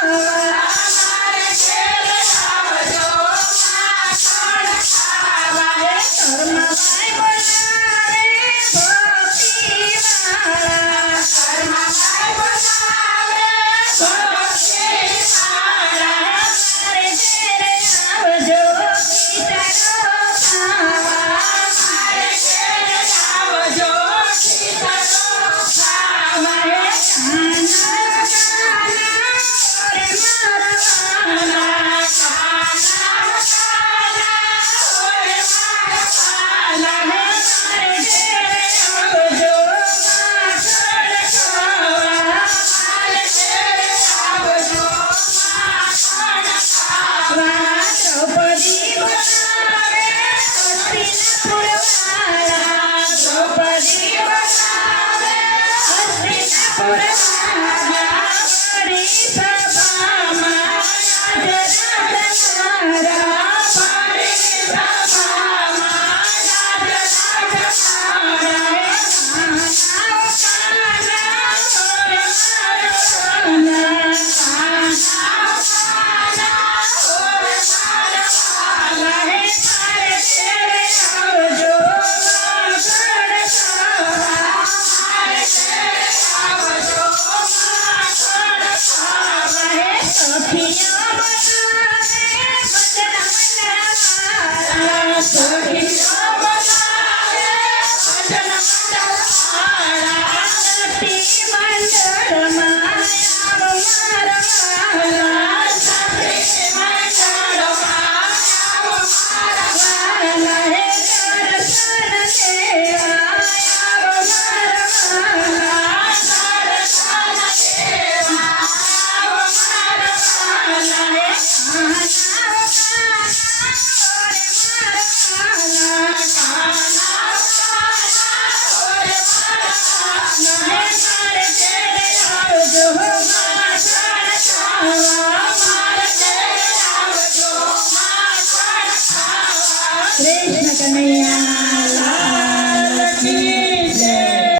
Bye. i don't Bye.